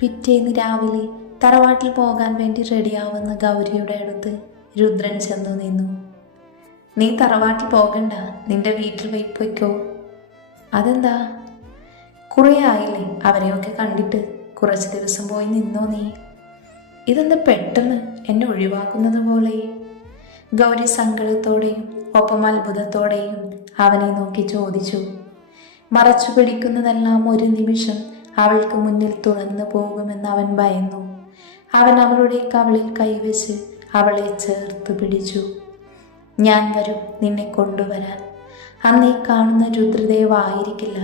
പിറ്റേന്ന് രാവിലെ തറവാട്ടിൽ പോകാൻ വേണ്ടി റെഡിയാവുന്ന ഗൗരിയുടെ അടുത്ത് രുദ്രൻ ചെന്നു നിന്നു. നീ തറവാട്ടിൽ പോകണ്ട, നിന്റെ വീട്ടിൽ പൊയ്ക്കോ. അതെന്താ? കുറേ ആയില്ലേ അവരെയൊക്കെ കണ്ടിട്ട്, കുറച്ച് ദിവസം പോയി നിന്നോ നീ. ഇതെന്താ പെട്ടെന്ന് എന്നെ ഒഴിവാക്കുന്നത് പോലെ? ഗൗരി സങ്കടത്തോടെയും ഒപ്പം അത്ഭുതത്തോടെയും അവനെ നോക്കി ചോദിച്ചു. മറച്ചു പിടിക്കുന്നതെല്ലാം ഒരു നിമിഷം അവൾക്ക് മുന്നിൽ തുറന്നു പോകുമെന്ന് അവൻ ഭയന്നു. അവൻ അവളുടെ കവിളിൽ കൈവച്ച് അവളെ ചേർത്ത് പിടിച്ചു. ഞാൻ വരും നിന്നെ കൊണ്ടുവരാൻ. അന്ന് ഈ കാണുന്ന രുദ്രദേവായിരിക്കില്ല.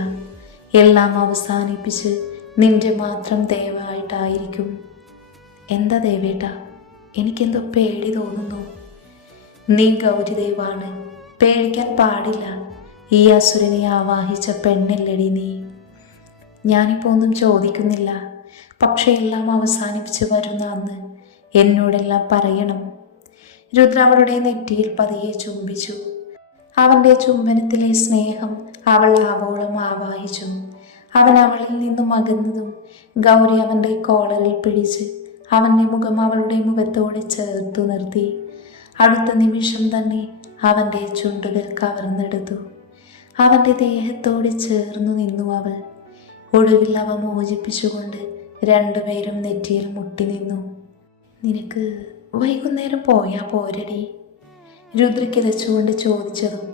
എല്ലാം അവസാനിപ്പിച്ച് നിന്റെ മാത്രം ദേവായിട്ടായിരിക്കും. എന്താ ദേവേട്ട? എനിക്കെന്തോ പേടി തോന്നുന്നു. നീ ഗൗരിദേവാണ്, പേടിക്കാൻ പാടില്ല. ഈ അസുരനെ ആവാഹിച്ച പെണ്ണല്ലടി നീ. ഞാനിപ്പോൾ ഒന്നും ചോദിക്കുന്നില്ല, പക്ഷെ എല്ലാം അവസാനിപ്പിച്ച് വരുന്ന അന്ന് എന്നോടെല്ലാം പറയണം. രുദ്ര അവളുടെ നെറ്റിയിൽ പതിയെ ചുംബിച്ചു. അവൻ്റെ ചുംബനത്തിലെ സ്നേഹം അവൾ ആവോളം ആവാഹിച്ചു. അവൻ അവളിൽ നിന്നും അകന്നതും ഗൗരി അവൻ്റെ കോളറിൽ പിടിച്ച് അവൻ്റെ മുഖം അവളുടെ മുഖത്തോടെ ചേർത്തു നിർത്തി. അടുത്ത നിമിഷം തന്നെ അവൻ്റെ ചുണ്ടുകൾ കവർന്നെടുത്തു. അവൻ്റെ ദേഹത്തോട് ചേർന്നു നിന്നു അവൾ. ഒടുവിൽ അവ മോചിപ്പിച്ചുകൊണ്ട് രണ്ടുപേരും നെറ്റിയിൽ മുട്ടി നിന്നു. നിനക്ക് വൈകുന്നേരം പോയാ പോരടി? രുദ്ര കിതച്ചുകൊണ്ട് ചോദിച്ചതും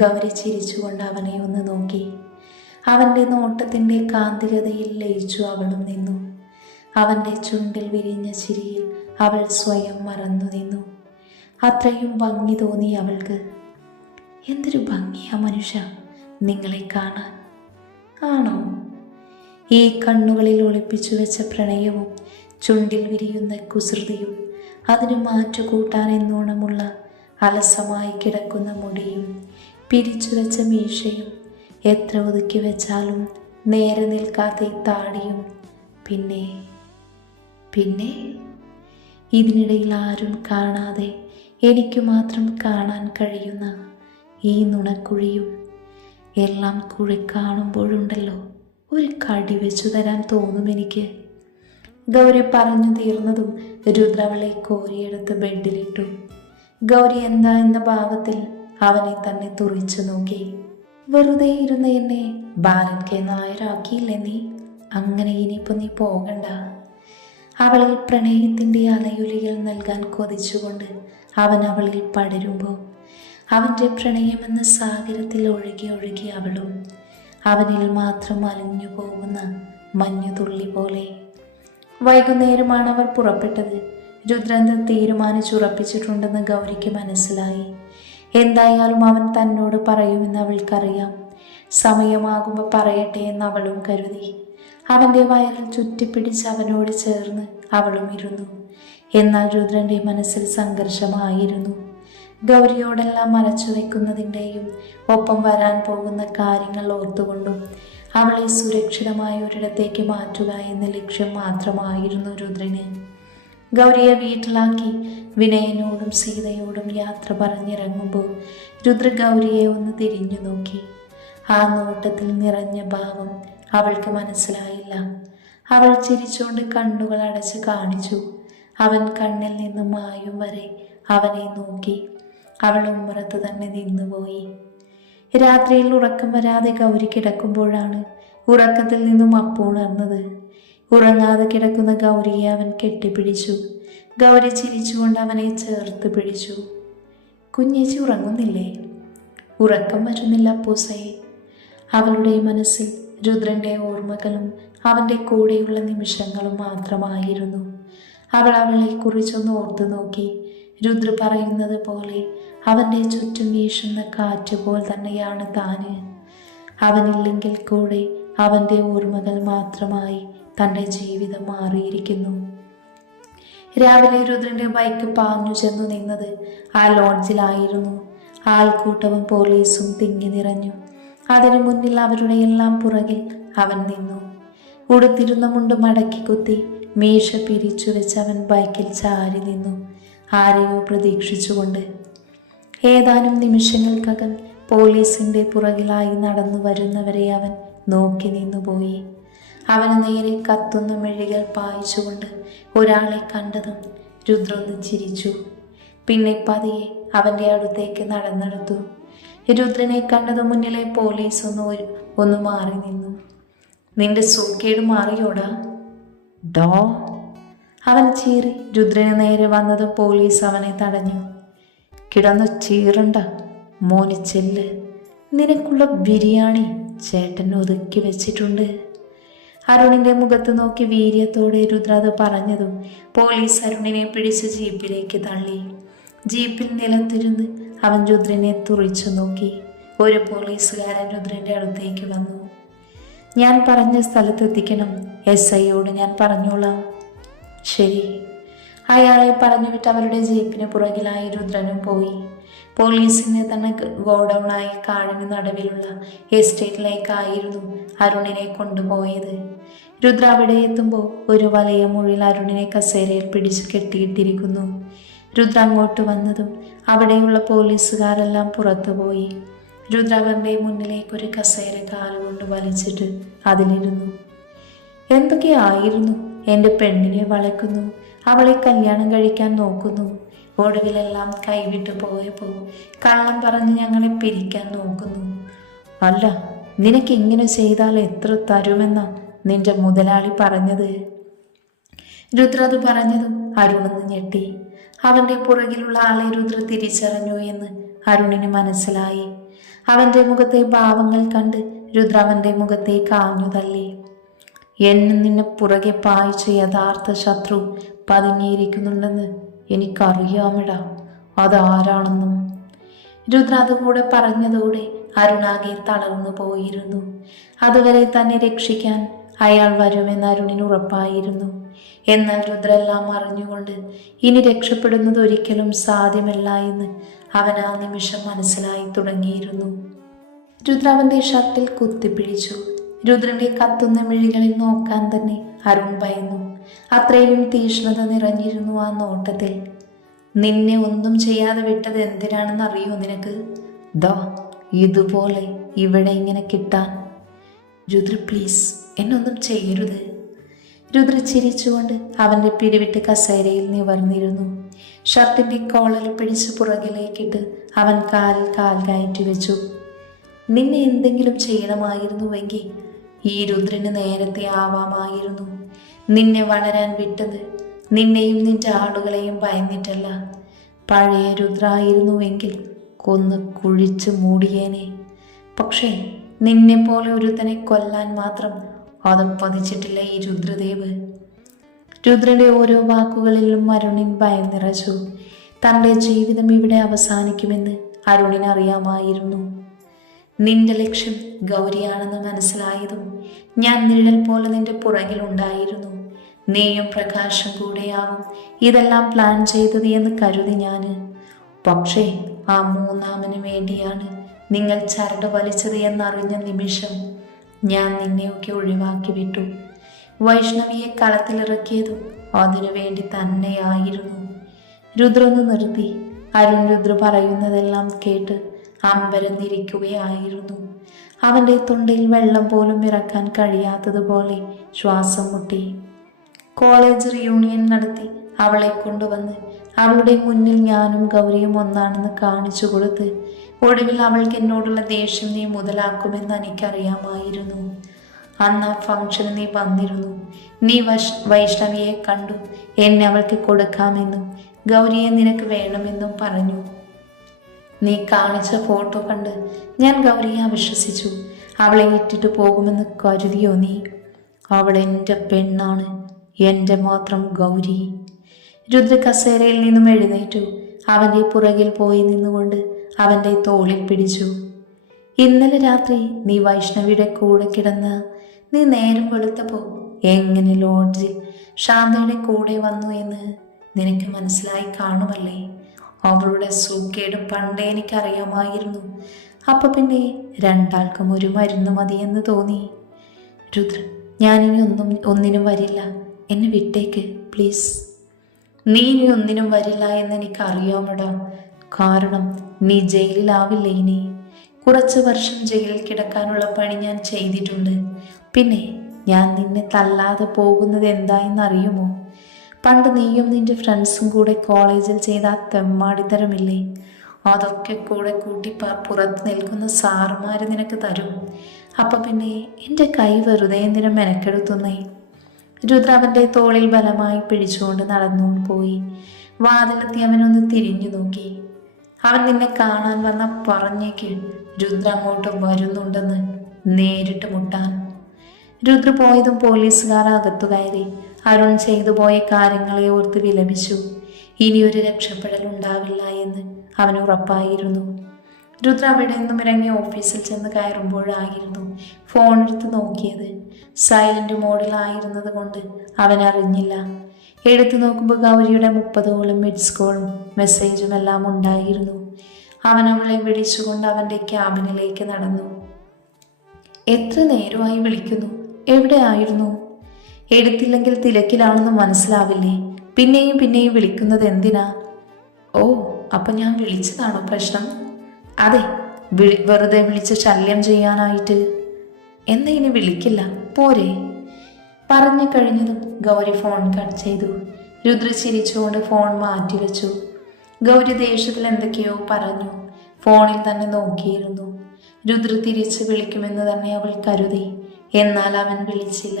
ഗൗരി ചിരിച്ചുകൊണ്ട് അവനെ ഒന്ന് നോക്കി. അവൻ്റെ നോട്ടത്തിൻ്റെ കാന്തികതയിൽ ലയിച്ചു അവളും നിന്നു. അവൻ്റെ ചുണ്ടിൽ വിരിഞ്ഞ ചിരിയിൽ അവൾ സ്വയം മറന്നു നിന്നു. അത്രയും ഭംഗി തോന്നി അവൾക്ക്. എന്തൊരു ഭംഗിയാ മനുഷ്യ നിങ്ങളെ കാണാൻ. ആണോ? ഈ കണ്ണുകളിൽ ഒളിപ്പിച്ചു വെച്ച പ്രണയവും ചുണ്ടിൽ വിരിയുന്ന കുസൃതിയും അതിന് മാറ്റുകൂട്ടാൻ എന്നോണമുള്ള അലസമായി കിടക്കുന്ന മുടിയും പിരിച്ചു വെച്ച മീശയും എത്ര ഒതുക്കി വെച്ചാലും നേരെ നിൽക്കാത്ത താടിയും പിന്നെ പിന്നെ ഇതിനിടയിൽ ആരും കാണാതെ എനിക്ക് മാത്രം കാണാൻ കഴിയുന്ന ഈ നുണക്കുഴിയും എല്ലാം കുഴി കാണുമ്പോഴുണ്ടല്ലോ ഒരു കടി വെച്ചു തരാൻ തോന്നും എനിക്ക്. ഗൗരി പറഞ്ഞു തീർന്നതും രുദ്ര അവളെ കോരിയെടുത്ത് ബെഡിലിട്ടു. ഗൗരി എന്താ എന്ന ഭാവത്തിൽ അവനെ തന്നെ തുറിച്ചു നോക്കി. വെറുതെ ഇരുന്ന് എന്നെ ബാലൻ കെ നായരാക്കിയില്ലേ നീ? അങ്ങനെ ഇനിയിപ്പോൾ നീ പോകണ്ട. അവളിൽ പ്രണയത്തിൻ്റെ അലയൊലികൾ നൽകാൻ കൊതിച്ചുകൊണ്ട് അവൻ അവളിൽ പടരുമ്പോൾ അവൻ്റെ പ്രണയമെന്ന സാഗരത്തിൽ ഒഴുകി ഒഴുകി അവളും അവനിൽ മാത്രം അലിഞ്ഞു പോകുന്ന മഞ്ഞുതുള്ളി പോലെ. വൈകുന്നേരമാണ് അവർ പുറപ്പെട്ടത്. രുദ്രൻ തീരുമാനിച്ചുറപ്പിച്ചിട്ടുണ്ടെന്ന് ഗൗരിക്ക് മനസ്സിലായി. എന്തായാലും അവൻ തന്നോട് പറയുമെന്ന് അവൾക്കറിയാം. സമയമാകുമ്പോൾ പറയട്ടെ എന്ന് അവളും കരുതി. അവൻ്റെ വയറിൽ ചുറ്റിപ്പിടിച്ച് അവനോട് ചേർന്ന് അവളും ഇരുന്നു. എന്നാൽ രുദ്രൻ്റെ മനസ്സിൽ സംഘർഷമായിരുന്നു. ഗൗരിയോടെല്ലാം മറച്ചു വയ്ക്കുന്നതിൻ്റെയും ഒപ്പം വരാൻ പോകുന്ന കാര്യങ്ങൾ ഓർത്തുകൊണ്ടും അവളെ സുരക്ഷിതമായ ഒരിടത്തേക്ക് മാറ്റുക എന്ന ലക്ഷ്യം മാത്രമായിരുന്നു രുദ്രന്. ഗൗരിയെ വീട്ടിലാക്കി വിനയനോടും സീതയോടും യാത്ര പറഞ്ഞിറങ്ങുമ്പോൾ രുദ്ര ഗൗരിയെ ഒന്ന് തിരിഞ്ഞു നോക്കി. ആ നോട്ടത്തിൽ നിറഞ്ഞ ഭാവം അവൾക്ക് മനസ്സിലായില്ല. അവൾ ചിരിച്ചുകൊണ്ട് കണ്ണുകൾ അടച്ച് കാണിച്ചു. അവൻ കണ്ണിൽ നിന്ന് മായും വരെ അവനെ നോക്കി. അവൾ ഉമ്മറത്ത് തന്നെ നിന്നുപോയി. രാത്രിയിൽ ഉറക്കം വരാതെ ഗൗരി കിടക്കുമ്പോഴാണ് ഉറക്കത്തിൽ നിന്നും അപ്പുണർന്നത്. ഉറങ്ങാതെ കിടക്കുന്ന ഗൗരിയെ അവൻ കെട്ടിപ്പിടിച്ചു. ഗൗരി ചിരിച്ചുകൊണ്ട് അവനെ ചേർത്ത് പിടിച്ചു. കുഞ്ഞേച്ചി ഉറങ്ങുന്നില്ലേ? ഉറക്കം വരുന്നില്ല പൂസയെ. അവളുടെ മനസ്സിൽ രുദ്രൻ്റെ ഓർമ്മകളും അവൻ്റെ കൂടെയുള്ള നിമിഷങ്ങളും മാത്രമായിരുന്നു. അവൾ അവളെ കുറിച്ചൊന്ന് ഓർത്തു നോക്കി. രുദ്ര പറയുന്നത് പോലെ അവൻ്റെ ചുറ്റും വീശുന്ന കാറ്റ് പോൽ തന്നെയാണ് താന്. അവനില്ലെങ്കിൽ കൂടെ അവൻ്റെ ഓർമ്മകൾ മാത്രമായി തൻ്റെ ജീവിതം മാറിയിരിക്കുന്നു. രാവിലെ രുദ്രൻ്റെ ബൈക്ക് പാഞ്ഞു ചെന്നു നിന്നത് ആ ലോഡ്ജിലായിരുന്നു. ആൾക്കൂട്ടവും പോലീസും തിങ്ങി നിറഞ്ഞു. അതിനു മുന്നിൽ അവരുടെ എല്ലാം പുറകിൽ അവൻ നിന്നു. ഉടുത്തിരുന്ന മുണ്ട് മടക്കി കുത്തി മീശ പിരിച്ചു വെച്ച് അവൻ ബൈക്കിൽ ചാരി നിന്നു, ആരെയോ പ്രതീക്ഷിച്ചുകൊണ്ട്. ഏതാനും നിമിഷങ്ങൾക്കകം പോലീസിൻ്റെ പുറകിലായി നടന്നു വരുന്നവരെ അവൻ നോക്കി നിന്നുപോയി. അവന് നേരെ കത്തുന്ന മെഴികൾ പായിച്ചുകൊണ്ട് ഒരാളെ കണ്ടതും രുദ്ര ഒന്ന് ചിരിച്ചു. പിന്നെ പതിയെ അവൻ്റെ അടുത്തേക്ക് നടന്നെടുത്തു. രുദ്രനെ കണ്ടതും മുന്നിലെ പോലീസ് ഒന്ന് മാറി നിന്നു. നിന്റെ സൂക്കേട് മാറിയോടാ ഡോ? അവൻ ചീറി. രുദ്രന് നേരെ വന്നതും പോലീസ് അവനെ തടഞ്ഞു. കിടന്നു ചീറണ്ട മോന്, ചെല്ല്. നിനക്കുള്ള ബിരിയാണി ചേട്ടൻ ഒതുക്കി വെച്ചിട്ടുണ്ട്. അരുണിന്റെ മുഖത്ത് നോക്കി വീര്യത്തോടെ രുദ്ര അത് പറഞ്ഞതും പോലീസ് അരുണിനെ പിടിച്ച് ജീപ്പിലേക്ക് തള്ളി. ജീപ്പിൽ നിലത്തിരുന്ന് അവൻ രുദ്രനെ തുറിച്ചു നോക്കി. ഒരു പോലീസുകാരൻ രുദ്രന്റെ അടുത്തേക്ക് വന്നു. ഞാൻ പറഞ്ഞ സ്ഥലത്തെത്തിക്കണം, SIയോട് ഞാൻ പറഞ്ഞോളാം. ശരി. അയാളെ പറഞ്ഞുവിട്ട് അവരുടെ ജീപ്പിന് പുറകിലായി രുദ്രനും പോയി. പോലീസിനെ തന്നെ ഗോഡൌണായി കാടിന് നടുവിലുള്ള എസ്റ്റേറ്റിലേക്കായിരുന്നു അരുണിനെ കൊണ്ടുപോയത്. രുദ്ര അവിടെ എത്തുമ്പോൾ ഒരു വലിയ മുറിയിൽ അരുണിനെ കസേരയിൽ പിടിച്ചു കെട്ടിയിട്ടിരിക്കുന്നു. രുദ്ര അങ്ങോട്ട് വന്നതും അവിടെയുള്ള പോലീസുകാരെല്ലാം പുറത്തുപോയി. രുദ്ര അവൻ്റെ മുന്നിലേക്ക് ഒരു കസേര കാലുകൊണ്ട് വലിച്ചിട്ട് അതിലിരുന്നു. എന്തൊക്കെയായിരുന്നു? എൻ്റെ പെണ്ണിനെ വളയ്ക്കുന്നു, അവളെ കല്യാണം കഴിക്കാൻ നോക്കുന്നു, ഒടുവിലെല്ലാം കൈവിട്ടു പോയപ്പോൾ കള്ളം പറഞ്ഞ് ഞങ്ങളെ പിരിക്കാൻ നോക്കുന്നു. അല്ല, നിനക്ക് ഇങ്ങനെ ചെയ്താൽ എത്ര തരുമെന്നാ നിന്റെ മുതലാളി പറഞ്ഞത്? രുദ്ര അത് പറഞ്ഞതും അരുണെന്ന് ഞെട്ടി. അവൻ്റെ പുറകിലുള്ള ആളെ രുദ്ര തിരിച്ചറിഞ്ഞു എന്ന് അരുണിന് മനസ്സിലായി. അവൻ്റെ മുഖത്തെ ഭാവങ്ങൾ കണ്ട് രുദ്ര അവൻ്റെ മുഖത്തെ കാഞ്ഞു തള്ളി. എന്നും നിന്നെ പുറകെ പായിച്ച യഥാർത്ഥ ശത്രു പതുങ്ങിയിരിക്കുന്നുണ്ടെന്ന് എനിക്കറിയാമിടാ, അതാരാണെന്നും. രുദ്ര അതുകൂടെ പറഞ്ഞതോടെ അരുണാകെ തളർന്നു പോയിരുന്നു. അതുവരെ തന്നെ രക്ഷിക്കാൻ അയാൾ വരുമെന്ന് അരുണിന് ഉറപ്പായിരുന്നു. എന്നാൽ രുദ്ര എല്ലാം അറിഞ്ഞുകൊണ്ട് ഇനി രക്ഷപ്പെടുന്നത് ഒരിക്കലും സാധ്യമല്ല എന്ന് അവൻ ആ നിമിഷം മനസ്സിലായി തുടങ്ങിയിരുന്നു. രുദ്ര അവൻ്റെ ഷർട്ടിൽ കുത്തിപ്പിടിച്ചു. രുദ്രന്റെ കത്തുന്ന മിഴികളിൽ നോക്കാൻ തന്നെ അരുൺ ഭയന്നു. അത്രയും തീഷ്ണത നിറഞ്ഞിരുന്നു ആ നോട്ടത്തിൽ. നിന്നെ ഒന്നും ചെയ്യാതെ വിട്ടത് എന്തിനാണെന്ന് അറിയോ നിനക്ക്? ദാ ഇതുപോലെ ഇവിടെ ഇങ്ങനെ കിട്ടാൻ. രുദ്ര പ്ലീസ്, എന്നൊന്നും ചെയ്യരുത്. രുദ്ര ചിരിച്ചുകൊണ്ട് അവൻ്റെ പിടിവിട്ട് കസേരയിൽ നിവർന്നിരുന്നു. ഷർട്ടിൻ്റെ കോളർ പിടിച്ച് പുറകിലേക്കിട്ട് അവൻ കാലിൽ കാൽ കയറ്റി വെച്ചു. നിന്നെ എന്തെങ്കിലും ചെയ്യണമായിരുന്നുവെങ്കിൽ ഈ രുദ്രന് നേരത്തെ ആവാമായിരുന്നു. നിന്നെ വളരാൻ വിട്ടത് നിന്നെയും നിന്റെ ആളുകളെയും ഭയന്നിട്ടല്ല. പഴയ രുദ്രായിരുന്നുവെങ്കിൽ കൊന്ന് കുഴിച്ച് മൂടിയേനെ. പക്ഷേ നിന്നെപ്പോലെ ഒരുത്തനെ കൊല്ലാൻ മാത്രം പതിച്ചിട്ടില്ല ഈ രുദ്രദേവ്. രുദ്രന്റെ ഓരോ വാക്കുകളിലും അരുണിൻ ഭയം നിറച്ചു. തൻ്റെ ജീവിതം ഇവിടെ അവസാനിക്കുമെന്ന് അരുണിന് അറിയാമായിരുന്നു. നിന്റെ ലക്ഷ്യം ഗൗരിയാണെന്ന് മനസ്സിലായതും ഞാൻ നിഴൽ പോലെ നിന്റെ പുറകിലുണ്ടായിരുന്നു. നീയും പ്രകാശം കൂടെയാവും ഇതെല്ലാം പ്ലാൻ ചെയ്തത് എന്ന് കരുതി ഞാൻ. പക്ഷേ ആ മൂന്നാമന് വേണ്ടിയാണ് നിങ്ങൾ ചരട് വലിച്ചത് എന്നറിഞ്ഞ നിമിഷം ഞാൻ നിന്നെയൊക്കെ ഒഴിവാക്കി വിട്ടു. വൈഷ്ണവിയെ കളത്തിലിറക്കിയതും അതിനു വേണ്ടി തന്നെയായിരുന്നു. രുദ്ര ഒന്ന് നിർത്തി. അരുൺ രുദ്ര പറയുന്നതെല്ലാം കേട്ട് അമ്പരന്നിരിക്കുകയായിരുന്നു. അവൻ്റെ തൊണ്ടയിൽ വെള്ളം പോലും ഇറക്കാൻ കഴിയാത്തതുപോലെ ശ്വാസം മുട്ടി. കോളേജ് റിയൂണിയൻ നടത്തി അവളെ കൊണ്ടുവന്ന് അവളുടെ മുന്നിൽ ഞാനും ഗൗരിയും ഒന്നാണെന്ന് കാണിച്ചു കൊടുത്ത് ഒടുവിൽ അവൾക്ക് എന്നോടുള്ള ദേഷ്യം നീ മുതലാക്കുമെന്ന് എനിക്കറിയാമായിരുന്നു. അന്ന് ആ ഫംഗ്ഷന് നീ വന്നിരുന്നു. നീ വൈഷ്ണവിയെ കണ്ടു. എന്നെ അവൾക്ക് കൊടുക്കാമെന്നും ഗൗരിയെ നിനക്ക് വേണമെന്നും പറഞ്ഞു. നീ കാണിച്ച ഫോട്ടോ കണ്ട് ഞാൻ ഗൗരിയെ അവിശ്വസിച്ചു. അവളെ ഇട്ടിട്ട് പോകുമെന്ന് കരുതിയോ നീ? അവൾ എൻ്റെ പെണ്ണാണ്, എൻ്റെ മാത്രം ഗൗരി. രുദ്ര കസേരയിൽ നിന്നും എഴുന്നേറ്റു. അവൻ്റെ പുറകിൽ പോയി നിന്നുകൊണ്ട് അവൻ്റെ തോളിൽ പിടിച്ചു. ഇന്നലെ രാത്രി നീ വൈഷ്ണവിയുടെ കൂടെ കിടന്ന് നീ നേരം വെളുത്തപ്പോൾ എങ്ങനെ ലോഡ്ജിൽ ശാന്തയുടെ കൂടെ വന്നു എന്ന് നിനക്ക് മനസ്സിലായി കാണുമല്ലേ? അവളുടെ സൂക്കേട് പണ്ടേ എനിക്കറിയാമായിരുന്നു. അപ്പം പിന്നെ രണ്ടാൾക്കും ഒരു മരുന്ന് മതിയെന്ന് തോന്നി. രുദ്ര, ഞാനിനി ഒന്നിനും വരില്ല. എന്നെ വിട്ടേക്ക് പ്ലീസ്. നീ ഇനി ഒന്നിനും വരില്ല എന്ന് എനിക്കറിയാമടാ. കാരണം നീ ജയിലിലാവില്ല ഇനി. കുറച്ച് വർഷം ജയിലിൽ കിടക്കാനുള്ള പണി ഞാൻ ചെയ്തിട്ടുണ്ട്. പിന്നെ ഞാൻ നിന്നെ തല്ലാതെ പോകുന്നത് എന്തായെന്നറിയുമോ? പണ്ട് നീയും നിന്റെ ഫ്രണ്ട്സും കൂടെ കോളേജിൽ ചെയ്ത ആ തെമ്മാടിത്തരമില്ലേ, അതൊക്കെ കൂടെ കൂട്ടി പുറത്ത് നിൽക്കുന്ന സാറുമാർ നിനക്ക് തരും. അപ്പം പിന്നെ എൻ്റെ കൈ വെറുതെ എന്തിനാ മെനക്കെടുത്തുന്നേ? രുദ്ര അവൻ്റെ തോളിൽ ബലമായി പിടിച്ചുകൊണ്ട് നടന്നുകൊണ്ട് പോയി. വാതിലെത്തി അവനൊന്ന് തിരിഞ്ഞു നോക്കി. അവൻ നിന്നെ കാണാൻ വന്ന പറഞ്ഞേക്ക് രുദ്ര അങ്ങോട്ട് വരുന്നുണ്ടെന്ന്, നേരിട്ട് മുട്ടാൻ. രുദ്ര പോയതും പോലീസുകാർ അകത്തു കയറി. അരുൺ ചെയ്തു പോയ കാര്യങ്ങളെ ഓർത്ത് വിലപിച്ചു. ഇനിയൊരു രക്ഷപ്പെടൽ ഉണ്ടാവില്ല എന്ന് അവന് ഉറപ്പായിരുന്നു. രുദ്ര അവിടെ നിന്നും ഇറങ്ങി ഓഫീസിൽ ചെന്ന് കയറുമ്പോഴായിരുന്നു ഫോൺ എടുത്ത് നോക്കിയത്. സൈലന്റ് മോഡിലായിരുന്നത് കൊണ്ട് അവൻ അറിഞ്ഞില്ല. എടുത്തു നോക്കുമ്പോൾ ഗൗരിയുടെ 30ഓളം മിസ്ഡ് കോളും മെസ്സേജും എല്ലാം ഉണ്ടായിരുന്നു. അവൻ അവളെ വിളിച്ചുകൊണ്ട് അവൻ്റെ ക്യാബിനിലേക്ക് നടന്നു. എത്ര നേരമായി വിളിക്കുന്നു, എവിടെയായിരുന്നു? എടുത്തില്ലെങ്കിൽ തിരക്കിലാണെന്ന് മനസ്സിലാവില്ലേ? പിന്നെയും പിന്നെയും വിളിക്കുന്നത് എന്തിനാ? ഓ, അപ്പം ഞാൻ വിളിച്ചതാണോ പ്രശ്നം? അതെ, വെറുതെ വിളിച്ച് ശല്യം ചെയ്യാനായിട്ട്. എന്നാ ഇനി വിളിക്കില്ല, പോരെ? പറഞ്ഞു കഴിഞ്ഞതും ഗൗരി ഫോൺ കട്ട് ചെയ്തു. രുദ്ര ചിരിച്ചുകൊണ്ട് ഫോൺ മാറ്റിവെച്ചു. ഗൗരി ദേഷ്യത്തിൽ എന്തൊക്കെയോ പറഞ്ഞു. ഫോണിൽ തന്നെ നോക്കിയിരുന്നു. രുദ്ര തിരിച്ച് വിളിക്കുമെന്ന് തന്നെ അവൾ കരുതി. എന്നാൽ അവൻ വിളിച്ചില്ല.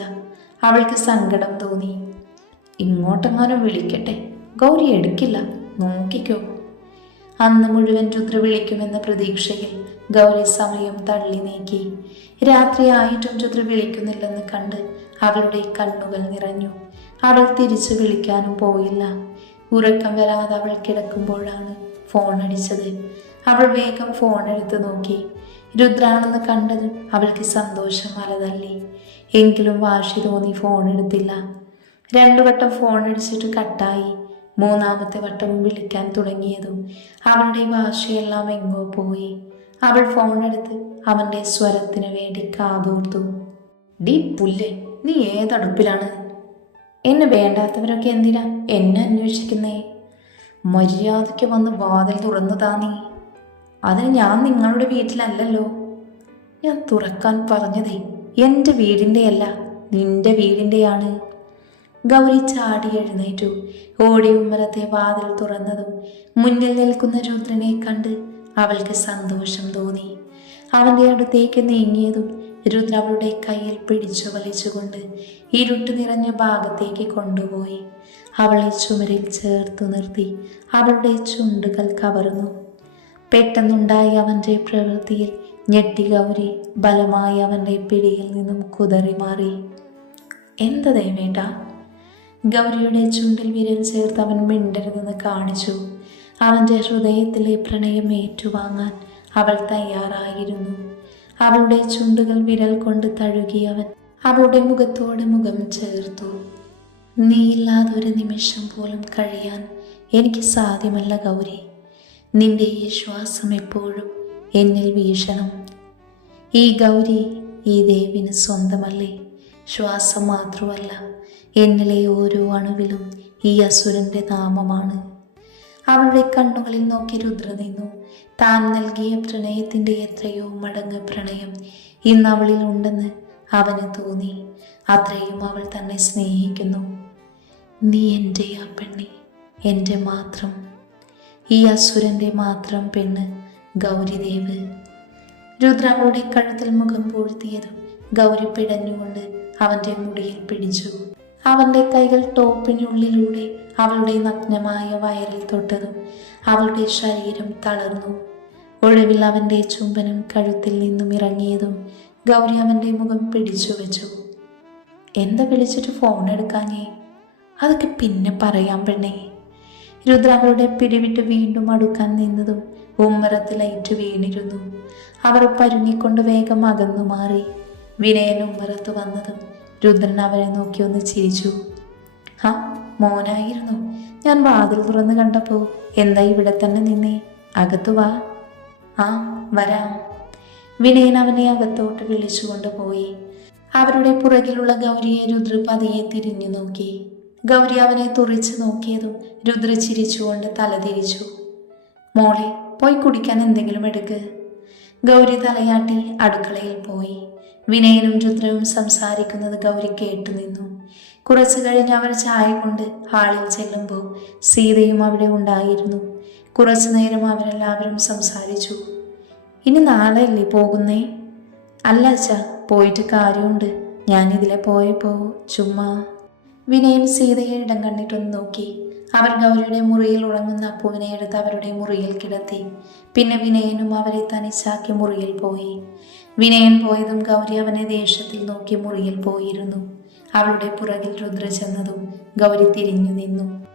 അവൾക്ക് സങ്കടം തോന്നി. ഇങ്ങോട്ടെങ്ങാനും വിളിക്കട്ടെ, ഗൗരി എടുക്കില്ല, നോക്കിക്കോ. അന്ന് മുഴുവൻ രുദ്ര വിളിക്കുമെന്ന പ്രതീക്ഷയിൽ ഗൗരി സമയം തള്ളി നീക്കി. രാത്രിയായിട്ടും രുദ്ര വിളിക്കുന്നില്ലെന്ന് കണ്ട് അവളുടെ കണ്ണുകൾ നിറഞ്ഞു. അവൾ തിരിച്ചു വിളിക്കാനും പോയില്ല. ഉറക്കം വരാതെ അവൾ കിടക്കുമ്പോഴാണ് ഫോൺ അടിച്ചത്. അവൾ വേഗം ഫോൺ എടുത്ത് നോക്കി. രുദ്രാണെന്ന് കണ്ടത് അവൾക്ക് സന്തോഷം അലതള്ളി. എങ്കിലും വാശി തോന്നി ഫോൺ എടുത്തില്ല. 2 വട്ടം ഫോൺ അടിച്ചിട്ട് കട്ടായി. 3-ാമത്തെ വട്ടവും വിളിക്കാൻ തുടങ്ങിയതും അവളുടെ വാശിയെല്ലാം എങ്ങോ പോയി. അവൾ ഫോൺ എടുത്ത് അവൻ്റെ സ്വരത്തിന് വേണ്ടി കാതോർത്തു. ഡീ പുല്ല്, നീ ഏതടുപ്പിലാണ്? എന്നെ വേണ്ടാത്തവരൊക്കെ എന്തിനാ എന്നെ അന്വേഷിക്കുന്നേ? മര്യാദയ്ക്ക് വന്ന് വാതിൽ തുറന്നതാ നീ. അതിന് ഞാൻ നിങ്ങളുടെ വീട്ടിലല്ലല്ലോ. ഞാൻ തുറക്കാൻ പറഞ്ഞതേ എൻ്റെ വീടിൻ്റെയല്ല, നിന്റെ വീടിൻ്റെയാണ്. ഗൗരി ചാടി എഴുന്നേറ്റു. ഓടി ഉമ്മറത്തെ വാതിൽ തുറന്നതും മുന്നിൽ നിൽക്കുന്ന രുദ്രനെ കണ്ട് അവൾക്ക് സന്തോഷം തോന്നി. അവൻ്റെ അടുത്തേക്ക് നീങ്ങിയതും രുദ്ര അവളുടെ കയ്യിൽ പിടിച്ചു വലിച്ചുകൊണ്ട് ഇരുട്ട് നിറഞ്ഞ ഭാഗത്തേക്ക് കൊണ്ടുപോയി. അവളെ ചുമരിൽ ചേർത്തു നിർത്തി അവളുടെ ചുണ്ടുകൾ കവർന്നു. പെട്ടെന്നുണ്ടായി അവൻ്റെ പ്രവൃത്തിയിൽ ഞെട്ടി ഗൗരി ബലമായി അവൻ്റെ പിടിയിൽ നിന്നും കുതറി മാറി. എന്തതേ വേണ്ട? ഗൗരിയുടെ ചുണ്ടിൽ വിരൽ ചേർത്ത് അവൻ മിണ്ടരുതെന്ന് കാണിച്ചു. അവൻ്റെ ഹൃദയത്തിലെ പ്രണയം ഏറ്റുവാങ്ങാൻ അവൾ തയ്യാറായിരുന്നു. അവളുടെ ചുണ്ടുകൾ വിരൽ കൊണ്ട് തഴുകി അവൻ അവളുടെ മുഖത്തോട് മുഖം ചേർത്തു. നീയില്ലാതൊരു നിമിഷം പോലും കഴിയാൻ എനിക്ക് സാധ്യമല്ല ഗൗരി. നിന്റെ ഈ ശ്വാസം എപ്പോഴും എന്നിൽ വീശണം. ഈ ഗൗരി ഈ ദേവിന് സ്വന്തമല്ലേ? ശ്വാസം മാത്രമല്ല, എന്നിലെ ഓരോ അണുവിലും ഈ അസുരന്റെ നാമമാണ്. അവളുടെ കണ്ണുകളിൽ നോക്കി രുദ്ര നിന്നു. താൻ നൽകിയ പ്രണയത്തിൻ്റെ എത്രയോ മടങ്ങ് പ്രണയം ഇന്ന് അവളിൽ ഉണ്ടെന്ന് അവന് തോന്നി. അത്രയും അവൾ തന്നെ സ്നേഹിക്കുന്നു. നീ എൻ്റെ ആ പെണ്ണി, എൻ്റെ മാത്രം, ഈ അസുരൻ്റെ മാത്രം പെണ്ണ് ഗൗരിദേവ്. രുദ്ര അവളുടെ കഴുത്തിൽ മുഖം പൂഴ്ത്തിയതും ഗൗരി പിടഞ്ഞുകൊണ്ട് അവൻ്റെ മുടിയിൽ പിടിച്ചു. അവൻ്റെ കൈകൾ ടോപ്പിനുള്ളിലൂടെ അവളുടെ നഗ്നമായ വയറിൽ തൊട്ടതും അവളുടെ ശരീരം തളർന്നു. ഒടുവിൽ അവൻ്റെ ചുംബനം കഴുത്തിൽ നിന്നും ഇറങ്ങിയതും ഗൗരി അവൻ്റെ മുഖം പിടിച്ചു വെച്ചു. എന്താ വിളിച്ചിട്ട് ഫോൺ എടുക്കാഞ്ഞേ? അതൊക്കെ പിന്നെ പറയാം പെണ്ണേ. രുദ്ര അവളുടെ പിടിവിട്ട് വീണ്ടും അടുക്കാൻ നിന്നതും ഉമ്മറത്ത് ലൈറ്റ് വീണിരുന്നു. അവർ പരുങ്ങിക്കൊണ്ട് വേഗം അകന്നു മാറി. വിനയൻ ഉമ്മറത്ത് വന്നതും രുദ്രൻ അവരെ നോക്കി ഒന്ന് ചിരിച്ചു. ഹാ, മോനായിരുന്നു. ഞാൻ വാതിൽ തുറന്ന് കണ്ടപ്പോൾ എന്താ ഇവിടെ തന്നെ നിന്നേ? അകത്തു വാ. ആ, വരാം. വിനയൻ അവനെ അകത്തോട്ട് വിളിച്ചുകൊണ്ട് പോയി. അവരുടെ പുറകിലുള്ള ഗൗരിയെ രുദ്ര പതിയെ തിരിഞ്ഞു നോക്കി. ഗൗരി അവനെ തുറിച്ചു നോക്കിയതും രുദ്ര ചിരിച്ചുകൊണ്ട് തലതിരിച്ചു. മോളെ, പോയി കുടിക്കാൻ എന്തെങ്കിലും എടുക്ക്. ഗൗരി തലയാട്ടി അടുക്കളയിൽ പോയി. വിനയനും രുദ്രനും സംസാരിക്കുന്നത് ഗൗരി കേട്ടു നിന്നു. കുറച്ചു കഴിഞ്ഞ് അവർ ചായ കൊണ്ട് ഹാളിൽ ചെല്ലുമ്പോൾ സീതയും അവിടെ ഉണ്ടായിരുന്നു. കുറച്ചു നേരം അവരെല്ലാവരും സംസാരിച്ചു. ഇനി നാളെയല്ലേ പോകുന്നേ? അല്ല അച്ഛാ, പോയിട്ട് കാര്യമുണ്ട്. ഞാനിതിലെ പോയപ്പോ ചുമ്മാ. വിനയൻ സീതയെ ഇടം കണ്ടിട്ടൊന്ന് നോക്കി. അവർ ഗൗരിയുടെ മുറിയിൽ ഉറങ്ങുന്ന അപ്പുവിനെ എടുത്ത് അവരുടെ മുറിയിൽ കിടത്തി. പിന്നെ വിനയനും അവരെ തനിച്ചാക്കി മുറിയിൽ പോയി. വിനയൻ പോയതും ഗൗരി അവനെ ദേഷ്യത്തിൽ നോക്കി മുറിയിൽ പോയിരുന്നു. അവളുടെ പുറകിൽ രുദ്ര ചെന്നതും ഗൗരി തിരിഞ്ഞു നിന്നു.